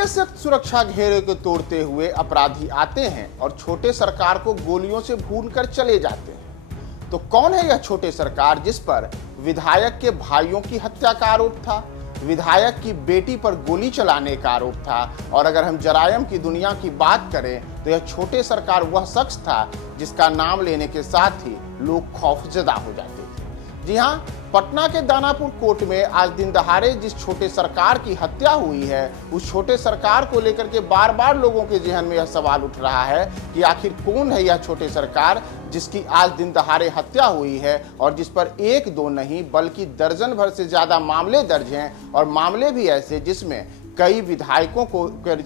इसके सख्त सुरक्षा घेरे को तोड़ते हुए अपराधी आते हैं और छोटे सरकार को गोलियों से भूनकर चले जाते हैं। तो कौन है यह छोटे सरकार जिस पर विधायक के भाइयों की हत्या का आरोप था, विधायक की बेटी पर गोली चलाने का आरोप था, और अगर हम जरायम की दुनिया की बात करें तो यह छोटे सरकार वह शख्स था जिसका नाम लेने के साथ ही लोग खौफजदा हो जाते थे। जी हाँ, पटना के दानापुर कोर्ट में आज दिन दहाड़े जिस छोटे सरकार की हत्या हुई है, उस छोटे सरकार को लेकर के बार बार लोगों के जहन में यह सवाल उठ रहा है कि आखिर कौन है यह छोटे सरकार जिसकी आज दिन दहाड़े हत्या हुई है और जिस पर एक दो नहीं बल्कि दर्जन भर से ज्यादा मामले दर्ज हैं, और मामले भी ऐसे जिसमें कई विधायकों को,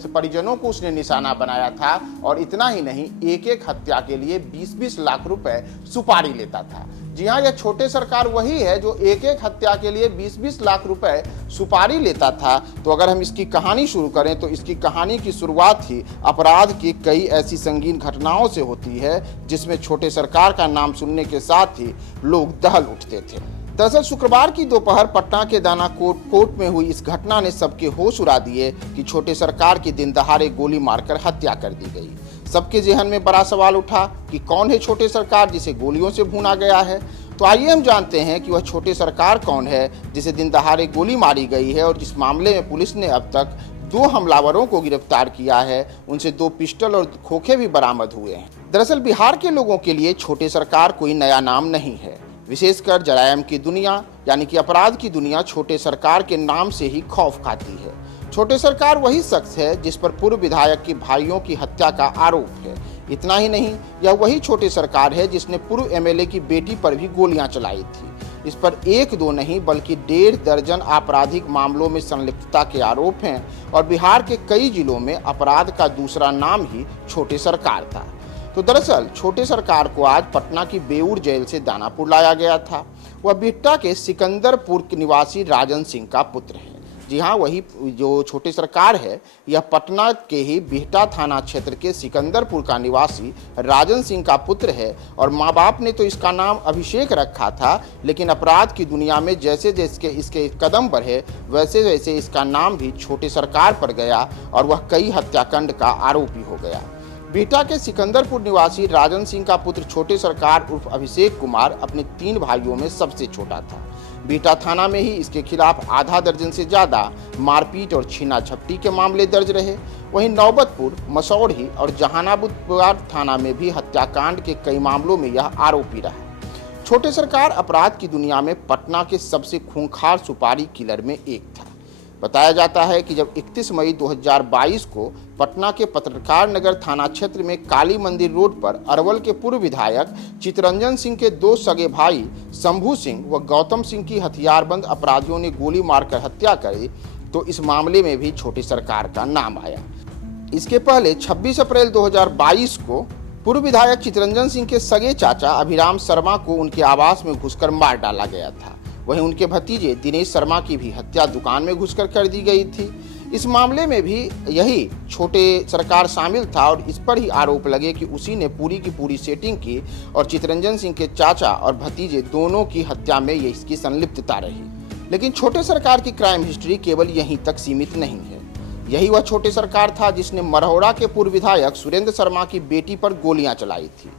परिजनों को उसने निशाना बनाया था। और इतना ही नहीं, एक एक हत्या के लिए 20-20 लाख रुपए सुपारी लेता था। जी हाँ, यह छोटे सरकार वही है जो एक एक हत्या के लिए 20-20 लाख रुपए सुपारी लेता था। तो अगर हम इसकी कहानी शुरू करें तो इसकी कहानी की शुरुआत ही अपराध की कई ऐसी संगीन घटनाओं से होती है जिसमें छोटे सरकार का नाम सुनने के साथ ही लोग दहल उठते थे। दरअसल शुक्रवार की दोपहर पटना के दानापुर कोर्ट में हुई इस घटना ने सबके होश उड़ा दिए कि छोटे सरकार की दिन दहाड़े गोली मारकर हत्या कर दी गई। सबके जहन में बड़ा सवाल उठा कि कौन है छोटे सरकार जिसे गोलियों से भूना गया है। तो आइए हम जानते हैं कि वह छोटे सरकार कौन है जिसे दिन दहाड़े गोली मारी गई है और जिस मामले में पुलिस ने अब तक 2 हमलावरों को गिरफ्तार किया है। उनसे 2 पिस्टल और खोखे भी बरामद हुए हैं। दरअसल बिहार के लोगों के लिए छोटे सरकार कोई नया नाम नहीं है। विशेषकर जरायम की दुनिया यानी कि अपराध की दुनिया छोटे सरकार के नाम से ही खौफ खाती है। छोटे सरकार वही शख्स है जिस पर पूर्व विधायक के भाइयों की हत्या का आरोप है। इतना ही नहीं, यह वही छोटे सरकार है जिसने पूर्व एमएलए की बेटी पर भी गोलियां चलाई थी। इस पर एक दो नहीं बल्कि 1.5 दर्जन आपराधिक मामलों में संलिप्तता के आरोप हैं और बिहार के कई जिलों में अपराध का दूसरा नाम ही छोटे सरकार था। तो दरअसल छोटे सरकार को आज पटना की बेऊर जेल से दानापुर लाया गया था। वह बिहटा के सिकंदरपुर निवासी राजन सिंह का पुत्र है। जी हाँ, वही जो छोटे सरकार है यह पटना के ही बिहटा थाना क्षेत्र के सिकंदरपुर का निवासी राजन सिंह का पुत्र है। और माँ बाप ने तो इसका नाम अभिषेक रखा था, लेकिन अपराध की दुनिया में जैसे जैसे इसके कदम बढ़े वैसे वैसे इसका नाम भी छोटे सरकार पर गया और वह कई हत्याकांड का आरोपी हो गया। बिहटा के सिकंदरपुर निवासी राजन सिंह का पुत्र छोटे सरकार उर्फ अभिषेक कुमार अपने 3 भाइयों में सबसे छोटा था। बिहटा थाना में ही इसके खिलाफ आधा दर्जन से ज्यादा मारपीट और छीना झपटी के मामले दर्ज रहे। वहीं नौबतपुर, मसौढ़ी और जहानाबाद थाना में भी हत्याकांड के कई मामलों में यह आरोपी रहा। छोटे सरकार अपराध की दुनिया में पटना के सबसे खूंखार सुपारी किलर में एक था। बताया जाता है कि जब 31 मई 2022 को पटना के पत्रकार नगर थाना क्षेत्र में काली मंदिर रोड पर अरवल के पूर्व विधायक चितरंजन सिंह के 2 सगे भाई शंभू सिंह व गौतम सिंह की हथियारबंद अपराधियों ने गोली मारकर हत्या करी, तो इस मामले में भी छोटी सरकार का नाम आया। इसके पहले 26 अप्रैल 2022 को पूर्व विधायक चितरंजन सिंह के सगे चाचा अभिराम शर्मा को उनके आवास में घुसकर मार डाला गया था। वहीं उनके भतीजे दिनेश शर्मा की भी हत्या दुकान में घुसकर कर दी गई थी। इस मामले में भी यही छोटे सरकार शामिल था और इस पर ही आरोप लगे कि उसी ने पूरी की पूरी सेटिंग की और चितरंजन सिंह के चाचा और भतीजे दोनों की हत्या में ये इसकी संलिप्तता रही। लेकिन छोटे सरकार की क्राइम हिस्ट्री केवल यहीं तक सीमित नहीं है। यही वह छोटे सरकार था जिसने मरौड़ा के पूर्व विधायक सुरेंद्र शर्मा की बेटी पर गोलियां चलाई थी।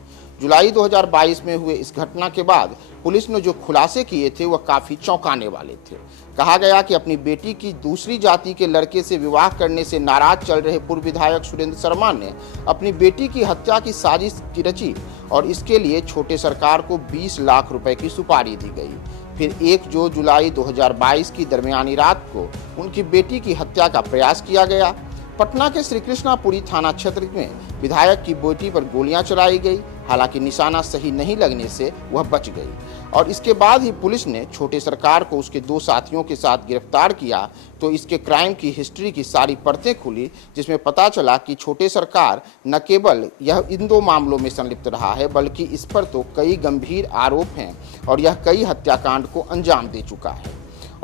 जुलाई 2022 में हुए इस घटना के बाद पुलिस ने जो खुलासे किए थे वह काफी चौंकाने वाले थे। कहा गया कि अपनी बेटी की दूसरी जाति के लड़के से विवाह करने से नाराज चल रहे पूर्व विधायक सुरेंद्र शर्मा ने अपनी बेटी की हत्या की साजिश रची और इसके लिए छोटे सरकार को 20 लाख रुपए की सुपारी दी गई। फिर 1 जुलाई 2022 की दरमियानी रात को उनकी बेटी की हत्या का प्रयास किया गया। पटना के श्री कृष्णापुरी थाना क्षेत्र में विधायक की बेटी पर गोलियां चलाई गई। हालांकि निशाना सही नहीं लगने से वह बच गई और इसके बाद ही पुलिस ने छोटे सरकार को उसके 2 साथियों के साथ गिरफ्तार किया। तो इसके क्राइम की हिस्ट्री की सारी परतें खुली, जिसमें पता चला कि छोटे सरकार न केवल यह इन 2 मामलों में संलिप्त रहा है बल्कि इस पर तो कई गंभीर आरोप हैं और यह कई हत्याकांड को अंजाम दे चुका है।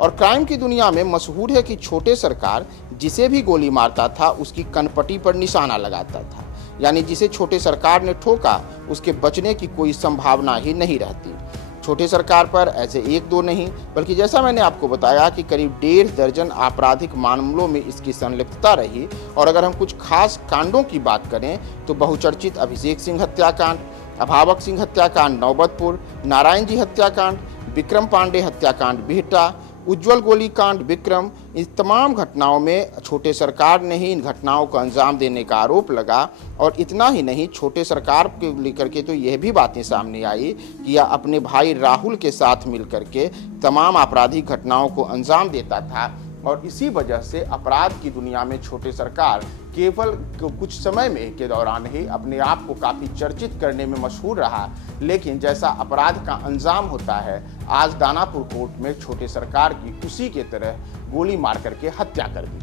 और क्राइम की दुनिया में मशहूर है कि छोटे सरकार जिसे भी गोली मारता था उसकी कनपटी पर निशाना लगाता था, यानी जिसे छोटे सरकार ने ठोका उसके बचने की कोई संभावना ही नहीं रहती। छोटे सरकार पर ऐसे एक दो नहीं, बल्कि जैसा मैंने आपको बताया कि करीब 1.5 दर्जन आपराधिक मामलों में इसकी संलिप्तता रही। और अगर हम कुछ खास कांडों की बात करें तो बहुचर्चित अभिषेक सिंह हत्याकांड, अभावक सिंह हत्याकांड नौबतपुर, नारायण जी हत्याकांड, विक्रम पांडे हत्याकांड बिहटा, उज्जवल गोलीकांड विक्रम, इस तमाम घटनाओं में छोटे सरकार ने ही इन घटनाओं को अंजाम देने का आरोप लगा। और इतना ही नहीं, छोटे सरकार के लेकर के तो यह भी बातें सामने आई कि यह अपने भाई राहुल के साथ मिलकर के तमाम आपराधिक घटनाओं को अंजाम देता था। और इसी वजह से अपराध की दुनिया में छोटे सरकार केवल कुछ समय में के दौरान ही अपने आप को काफ़ी चर्चित करने में मशहूर रहा। लेकिन जैसा अपराध का अंजाम होता है, आज दानापुर कोर्ट में छोटे सरकार की उसी के तरह गोली मार करके हत्या कर दी।